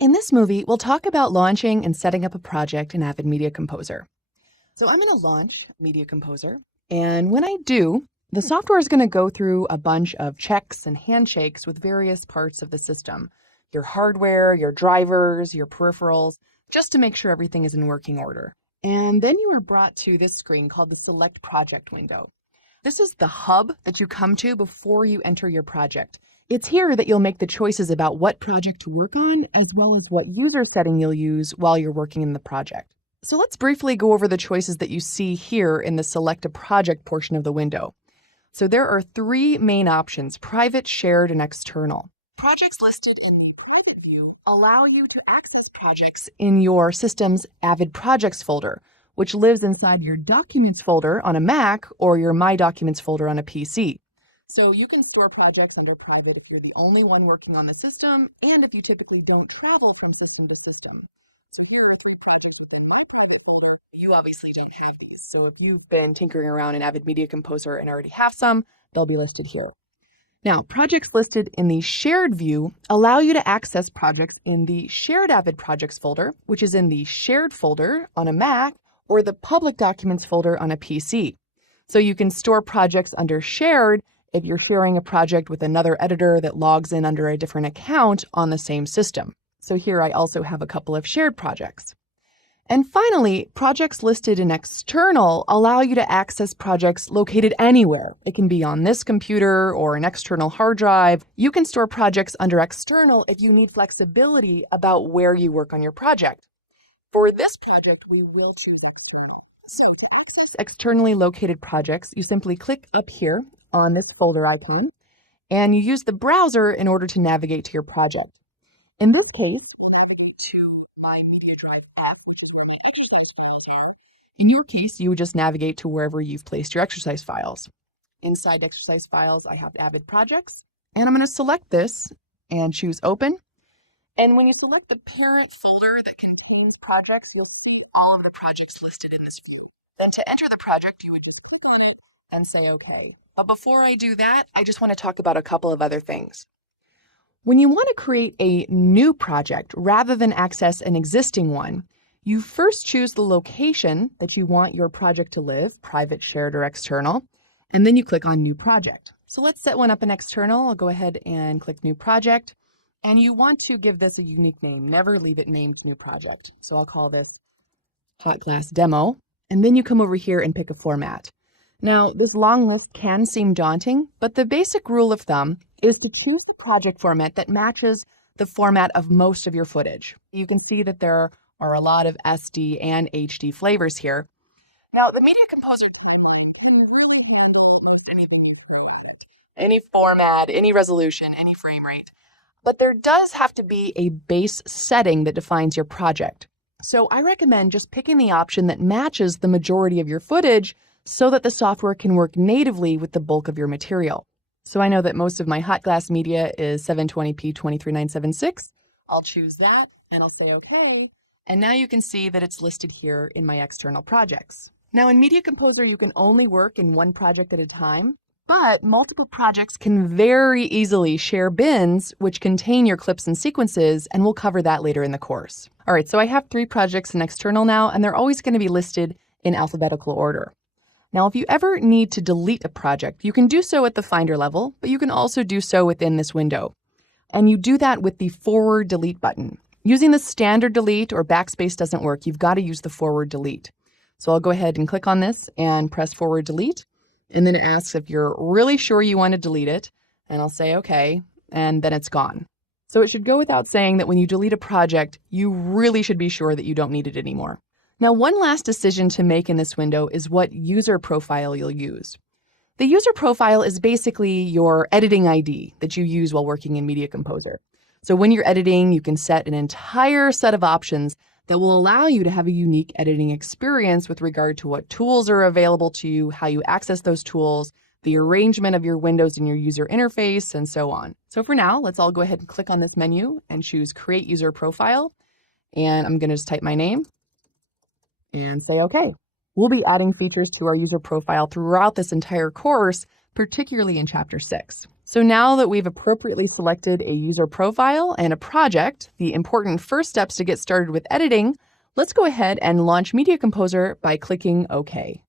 In this movie, we'll talk about launching and setting up a project in Avid Media Composer. So I'm going to launch Media Composer, and when I do, the software is going to go through a bunch of checks and handshakes with various parts of the system, your hardware, your drivers, your peripherals, just to make sure everything is in working order. And then you are brought to this screen called the Select Project window. This is the hub that you come to before you enter your project. It's here that you'll make the choices about what project to work on, as well as what user setting you'll use while you're working in the project. So let's briefly go over the choices that you see here in the Select a Project portion of the window. So there are three main options: private, shared, and external. Projects listed in the private view allow you to access projects in your system's Avid Projects folder, which lives inside your Documents folder on a Mac or your My Documents folder on a PC. So you can store projects under private if you're the only one working on the system, and if you typically don't travel from system to system. So you obviously don't have these. So if you've been tinkering around in Avid Media Composer and already have some, they'll be listed here. Now, projects listed in the shared view allow you to access projects in the Shared Avid Projects folder, which is in the Shared folder on a Mac, or the Public Documents folder on a PC. So you can store projects under Shared if you're sharing a project with another editor that logs in under a different account on the same system. So here I also have a couple of shared projects. And finally, projects listed in external allow you to access projects located anywhere. It can be on this computer or an external hard drive. You can store projects under external if you need flexibility about where you work on your project. For this project, we will choose external. So to access externally located projects, you simply click up here on this folder icon, and you use the browser in order to navigate to your project. In this case, to my media drive F. In your case, you would just navigate to wherever you've placed your exercise files. Inside exercise files, I have Avid Projects, and I'm going to select this and choose Open. And when you select the parent folder that contains projects, you'll see all of the projects listed in this view. Then to enter the project, you would click on it and say OK. But before I do that, I just want to talk about a couple of other things. When you want to create a new project rather than access an existing one, you first choose the location that you want your project to live, private, shared, or external, and then you click on New Project. So let's set one up in external. I'll go ahead and click New Project. And you want to give this a unique name. Never leave it named in your project. So I'll call this Hot Glass Demo. And then you come over here and pick a format. Now, this long list can seem daunting, but the basic rule of thumb is to choose a project format that matches the format of most of your footage. You can see that there are a lot of SD and HD flavors here. Now, the Media Composer can really handle anything, any format, any resolution, any frame rate. But there does have to be a base setting that defines your project. So I recommend just picking the option that matches the majority of your footage so that the software can work natively with the bulk of your material. So I know that most of my hot glass media is 720p 23976. I'll choose that and I'll say OK. And now you can see that it's listed here in my external projects. Now in Media Composer, you can only work in one project at a time, but multiple projects can very easily share bins which contain your clips and sequences, and we'll cover that later in the course. All right, so I have 3 projects in external now, and they're always going to be listed in alphabetical order. Now, if you ever need to delete a project, you can do so at the Finder level, but you can also do so within this window. And you do that with the forward delete button. Using the standard delete or backspace doesn't work. You've got to use the forward delete. So I'll go ahead and click on this and press forward delete. And then it asks if you're really sure you want to delete it. And I'll say OK, and then it's gone. So it should go without saying that when you delete a project, you really should be sure that you don't need it anymore. Now, one last decision to make in this window is what user profile you'll use. The user profile is basically your editing ID that you use while working in Media Composer. So when you're editing, you can set an entire set of options that will allow you to have a unique editing experience with regard to what tools are available to you, how you access those tools, the arrangement of your windows in your user interface, and so on. So for now, let's all go ahead and click on this menu and choose Create User Profile. And I'm going to just type my name and say OK. We'll be adding features to our user profile throughout this entire course, particularly in Chapter 6. So now that we've appropriately selected a user profile and a project, the important first steps to get started with editing, let's go ahead and launch Media Composer by clicking OK.